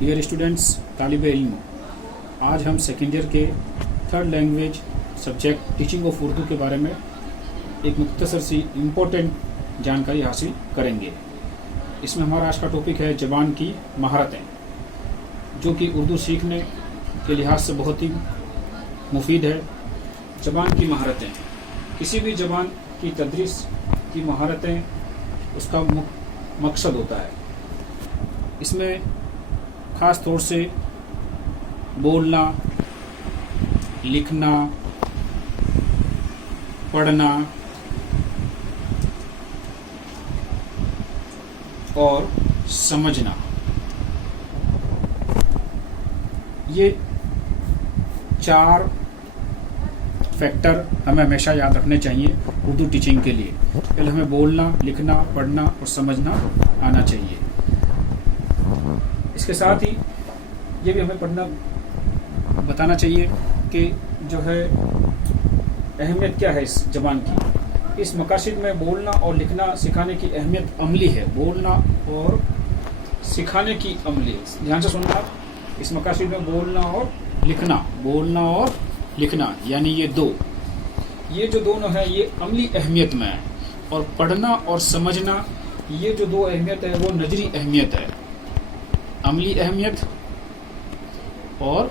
Dear students, तालिब इल्म, आज हम सेकेंड ईयर के third language subject teaching of Urdu के बारे में एक मुख्तसर सी इम्पोर्टेंट जानकारी हासिल करेंगे। इसमें हमारा आज का टॉपिक है ज़बान की महारतें, जो कि उर्दू सीखने के लिहाज से बहुत ही मुफीद है। ज़बान की महारतें, किसी भी ज़बान की तदरीस की महारतें उसका मकसद होता है। इसमें ख़ास तौर से बोलना, लिखना, पढ़ना और समझना, ये चार फैक्टर हमें हमेशा याद रखने चाहिए उर्दू टीचिंग के लिए। पहले हमें बोलना, लिखना, पढ़ना और समझना आना चाहिए। इसके साथ ही ये भी हमें बताना चाहिए कि जो है अहमियत क्या है इस ज़बान की। इस मकासद में बोलना और लिखना सिखाने की अहमियत अमली है। बोलना और सिखाने की अमली, ध्यान से सुनना आप। इस मकासद में बोलना और लिखना यानी ये जो दोनों है ये अमली अहमियत में है। और पढ़ना और समझना, ये जो दो अहमियत है वो नजरी अहमियत है। अमली अहमियत और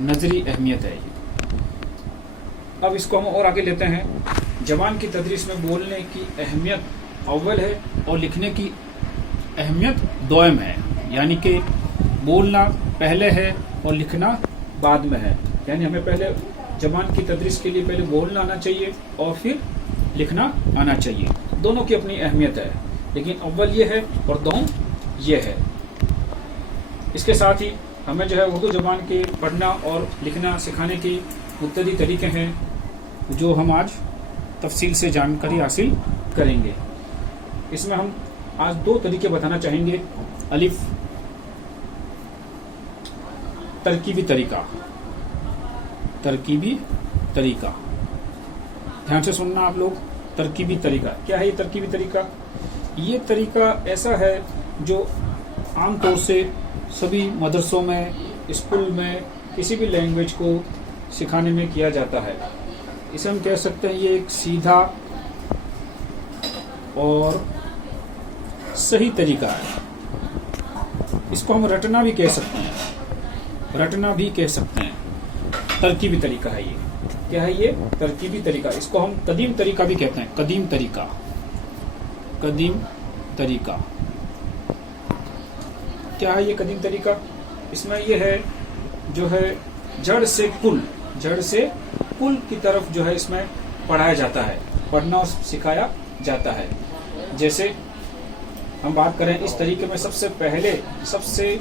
नजरी अहमियत है। अब इसको हम और आगे लेते हैं। ज़बान की तदरीस में बोलने की अहमियत अव्वल है और लिखने की अहमियत दोयम है। यानी कि बोलना पहले है और लिखना बाद में है। यानी हमें पहले ज़बान की तदरीस के लिए पहले बोलना आना चाहिए और फिर लिखना आना चाहिए। दोनों की अपनी अहमियत है, लेकिन अव्वल ये है और दोम ये है। इसके साथ ही हमें जो है उर्दू ज़बान के पढ़ना और लिखना सिखाने के मुख्तलिफ तरीके हैं, जो हम आज तफसील से जानकारी हासिल करेंगे। इसमें हम आज दो तरीके बताना चाहेंगे। अलिफ, तरकीबी तरीका। ध्यान से सुनना आप लोग। तरकीबी तरीका क्या है? ये तरकीबी तरीका, ये तरीका ऐसा है जो आमतौर से सभी मदरसों में, स्कूल में किसी भी लैंग्वेज को सिखाने में किया जाता है। इसे हम कह सकते हैं ये एक सीधा और सही तरीका है। इसको हम रटना भी कह सकते हैं। तरकीबी तरीका है ये। क्या है ये? तरकीबी तरीका। इसको हम कदीम तरीका भी कहते हैं। कदीम तरीका क्या है ये कदीम तरीका? इसमें ये है जो है जड़ से कुल की तरफ जो है इसमें पढ़ाया जाता है, पढ़ना और सिखाया जाता है। जैसे हम बात करें इस तरीके में सबसे पहले सबसे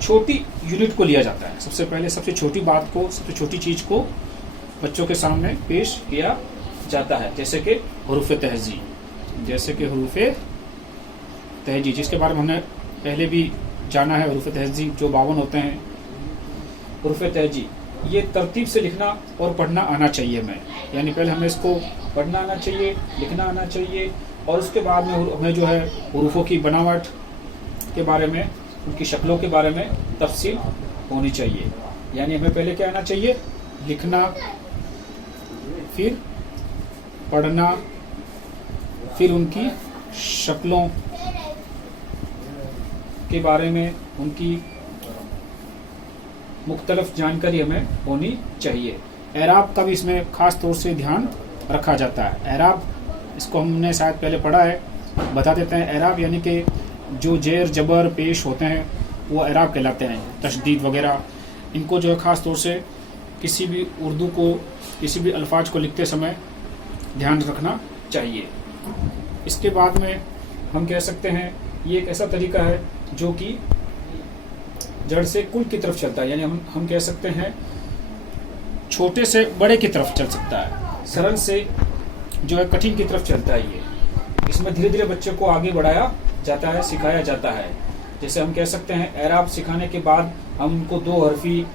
छोटी यूनिट को लिया जाता है। सबसे पहले सबसे छोटी बात को, सबसे छोटी चीज को बच्चों के सामने पेश किया जाता है। जैसे कि हुरूफ तहजी, जिसके बारे में हमने पहले भी जाना है। हुरूफ तहजी जो 52 होते हैं। हुरूफ तहजी ये तरतीब से लिखना और पढ़ना आना चाहिए हमें। यानी पहले हमें इसको पढ़ना आना चाहिए, लिखना आना चाहिए, और उसके बाद में हमें जो है हुरूफों की बनावट के बारे में, उनकी शक्लों के बारे में तफसील होनी चाहिए। यानी हमें पहले क्या आना चाहिए? लिखना, फिर पढ़ना, फिर उनकी शक्लों के बारे में, उनकी मुख्तलिफ जानकारी हमें होनी चाहिए। एराब का भी इसमें खास तौर से ध्यान रखा जाता है। एराब, इसको हमने शायद पहले पढ़ा है, बता देते हैं। एराब यानी कि जो जेर जबर पेश होते हैं वो एराब कहलाते हैं। तशदीद वगैरह, इनको जो है ख़ास तौर से किसी भी उर्दू को, किसी भी अल्फाज को लिखते समय ध्यान रखना चाहिए। इसके बाद में हम कह सकते हैं ये एक ऐसा तरीका है जो कि जड़ से कुल की तरफ चलता है। यानी हम कह सकते हैं छोटे से बड़े की तरफ चल सकता है, सरल से जो है कठिन की तरफ चलता है ये। इसमें धीरे धीरे बच्चे को आगे बढ़ाया जाता है, सिखाया जाता है। जैसे हम कह सकते हैं एराब सिखाने के बाद हम उनको 2 हरफी,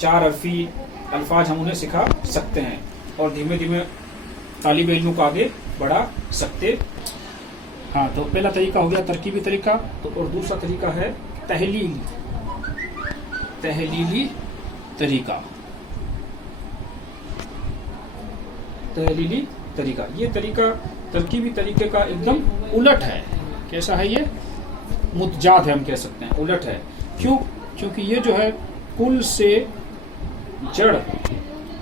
4 हरफी अल्फाज हम उन्हें सिखा सकते हैं और धीमे धीमे तालिब इल्म को आगे बढ़ा सकते हाँ, तो पहला तरीका हो गया तरकीबी तरीका, तो और दूसरा तरीका है तहलीली तरीका। तहलीली तरीका, ये तरीका तरकीबी तरीके का एकदम उलट है। कैसा है ये? मुतजाद है, हम कह सकते हैं, उलट है। क्यों? क्योंकि ये जो है कुल से जड़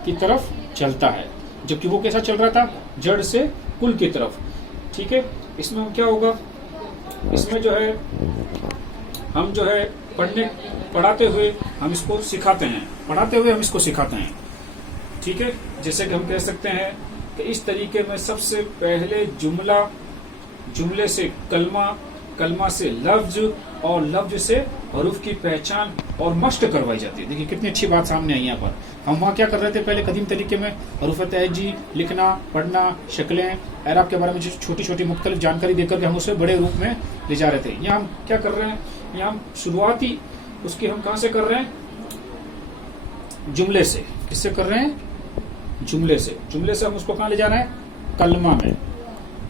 की तरफ चलता है, जबकि वो कैसा चल रहा था? जड़ से कुल की तरफ। ठीक है, इसमें क्या होगा? इसमें जो है हम जो है पढ़ाते हुए हम इसको सिखाते हैं, ठीक है। जैसे कि हम कह सकते हैं कि इस तरीके में सबसे पहले जुमले से कलमा से लफ्ज और लफ्ज से हरूफ की पहचान और मश्क करवाई जाती है। देखिए कितनी अच्छी बात सामने आई यहाँ पर। हम वहाँ क्या कर रहे थे पहले कदीम तरीके में? हरूफ तहजी लिखना, पढ़ना, शक्लें, एराब के बारे में छोटी छोटी मुख्तलिफ जानकारी देकर के हम उसे बड़े रूप में ले जा रहे थे। यहाँ हम क्या कर रहे हैं? यहाँ हम शुरुआती उसकी हम कहाँ से कर रहे हैं? जुमले से। किससे कर रहे हैं? जुमले से। जुमले से हम उसको कहाँ ले जा रहे हैं? कलमा में।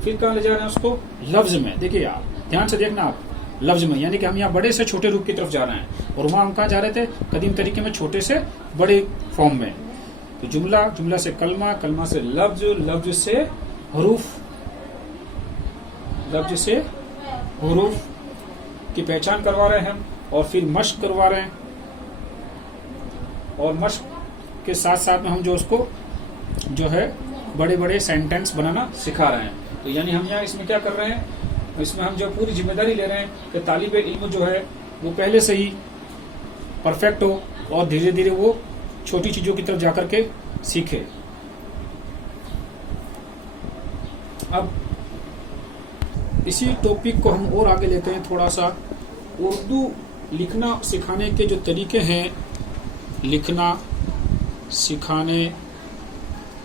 फिर कहाँ ले जा रहे हैं उसको? लफ्ज में। देखिए आप ध्यान से देखना, आप लफ्ज में, यानी कि हम यहाँ बड़े से छोटे रूप की तरफ जा रहे हैं, और वहां हम कहाँ जा रहे थे? कदीम तरीके में छोटे से बड़े फॉर्म में। तो जुमला से कलमा से लफ्ज, लफ्ज से हरूफ, लफ्ज से हरूफ की पहचान करवा रहे हैं हम, और फिर मश्क करवा रहे हैं, और मश्क के साथ साथ में हम जो उसको जो है बड़े बड़े सेंटेंस बनाना सिखा रहे हैं। तो यानी हम यहाँ इसमें क्या कर रहे हैं? इसमें हम जो पूरी जिम्मेदारी ले रहे हैं कि तालिबे इल्म जो है वो पहले से ही परफेक्ट हो, और धीरे धीरे वो छोटी चीजों की तरफ जाकर के सीखे। अब इसी टॉपिक को हम और आगे लेते हैं थोड़ा सा। उर्दू लिखना सिखाने के जो तरीके हैं, लिखना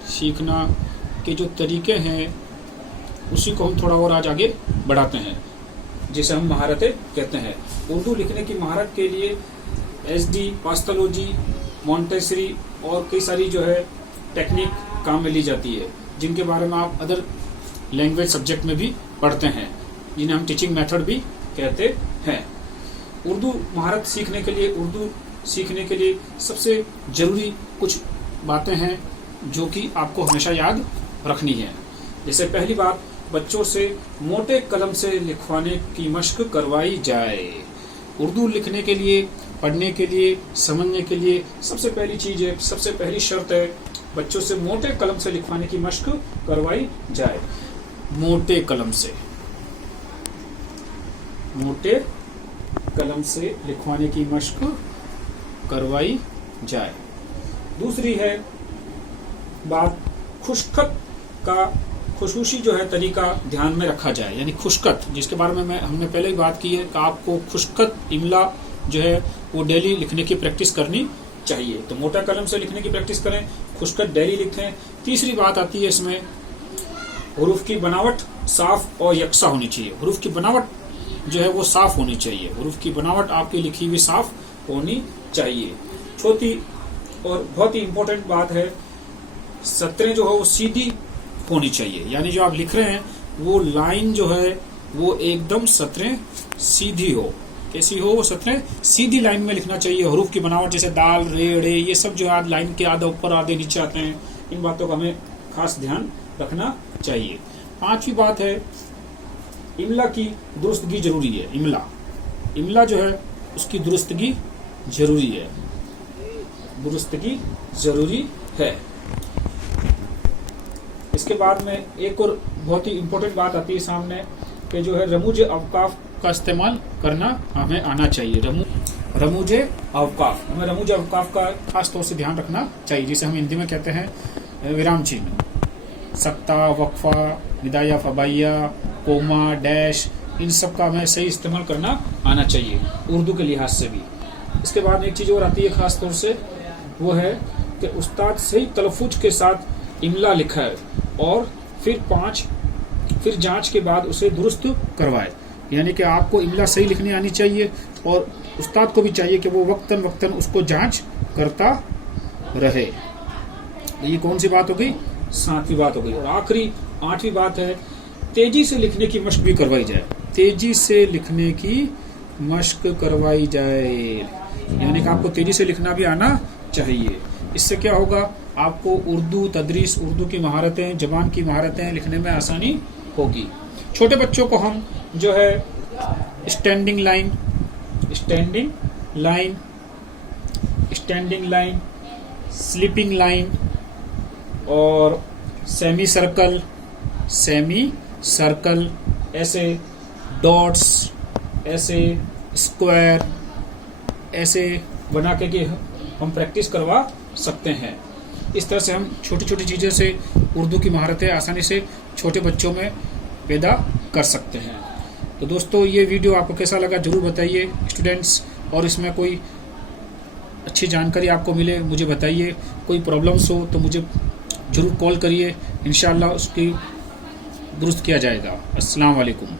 सीखना के जो तरीके हैं, उसी को हम थोड़ा और आज आगे बढ़ाते हैं, जिसे हम महारतें कहते हैं। उर्दू लिखने की महारत के लिए एसडी, पास्थोलॉजी, मॉन्टेसरी और कई सारी जो है टेक्निक काम में ली जाती है, जिनके बारे में आप अदर लैंग्वेज सब्जेक्ट में भी पढ़ते हैं, जिन्हें हम टीचिंग मेथड भी कहते हैं। उर्दू महारत सीखने के लिए सबसे जरूरी कुछ बातें हैं जो कि आपको हमेशा याद रखनी है। जैसे पहली बात, बच्चों से मोटे कलम से लिखवाने की मश्क करवाई जाए। उर्दू लिखने के लिए, पढ़ने के लिए, समझने के लिए सबसे पहली चीज है, सबसे पहली शर्त है, बच्चों से मोटे कलम से लिखवाने की मश्क करवाई जाए। मोटे कलम से लिखवाने की मश्क करवाई जाए। दूसरी है बात, खुशखत का खुशूसी जो है तरीका ध्यान में रखा जाए। यानी खुशखत, जिसके बारे में हमने पहले ही बात की है कि आपको खुशखत इमला जो है वो डेली लिखने की प्रैक्टिस करनी चाहिए। तो मोटा कलम से लिखने की प्रैक्टिस करें, खुशखत डेली लिखें। तीसरी बात आती है इसमें, हुरूफ की बनावट साफ और यकसा होनी चाहिए। हुरूफ की बनावट जो है वो साफ होनी चाहिए। हुरूफ की बनावट आपकी लिखी हुई साफ होनी चाहिए। चौथी और बहुत ही इंपॉर्टेंट बात है, सतरें जो है वो सीधी होनी चाहिए। यानी जो आप लिख रहे हैं वो लाइन जो है वो एकदम सतरें सीधी हो। कैसी हो? वो सतरें सीधी लाइन में लिखना चाहिए। हुरूफ की बनावट जैसे दाल, रे, ड़े, ये सब जो है लाइन के आधा ऊपर आधे नीचे आते हैं, इन बातों का हमें खास ध्यान रखना चाहिए। पांचवी बात है, इमला की दुरुस्तगी जरूरी है। इमला जो है उसकी दुरुस्तगी जरूरी है। इसके बाद में एक और बहुत ही इंपॉर्टेंट बात आती है सामने कि जो है रमूज अवकाफ का इस्तेमाल करना हमें आना चाहिए। रमूज अवकाफ, हमें रमूज अवकाफ का खास तौर से ध्यान रखना चाहिए, जिसे हम हिंदी में कहते हैं विराम चिन्ह। सत्ता, वक्फा, निदाया, फबाइया, कोमा, डैश, इन सब का हमें सही इस्तेमाल करना आना चाहिए उर्दू के लिहाज से भी। इसके बाद एक चीज और आती है खास तौर से, वो है कि उस्ताद सही तलफ़ुज़ के साथ इमला लिखा है और फिर जांच के बाद उसे दुरुस्त करवाए। यानी कि आपको इमला सही लिखनी आनी चाहिए, और उस्ताद को भी चाहिए कि वो वक्तन वक्तन उसको जांच करता रहे। ये कौन सी बात हो गई? 7वीं बात हो गई। और आखिरी 8वीं बात है तेजी से लिखने की मशक भी करवाई जाए, तेजी से लिखने की मशक करवाई जाए, यानी कि आपको तेजी से लिखना भी आना चाहिए। इससे क्या होगा, आपको उर्दू तदरीस, उर्दू की महारतें, जबान की महारतें लिखने में आसानी होगी। छोटे बच्चों को हम जो है standing line, standing line, standing line, sleeping line और सेमी सर्कल, सेमी सर्कल, ऐसे डॉट्स, ऐसे स्क्वायर, ऐसे बना के हम प्रैक्टिस करवा सकते हैं। इस तरह से हम छोटी छोटी चीज़ों से उर्दू की महारतें आसानी से छोटे बच्चों में पैदा कर सकते हैं। तो दोस्तों, ये वीडियो आपको कैसा लगा जरूर बताइए स्टूडेंट्स, और इसमें कोई अच्छी जानकारी आपको मिले मुझे बताइए। कोई प्रॉब्लम्स हो तो मुझे ज़रूर कॉल करिए, इंशाअल्लाह उसकी दुरुस्त किया जाएगा। अस्सलाम वालेकुम।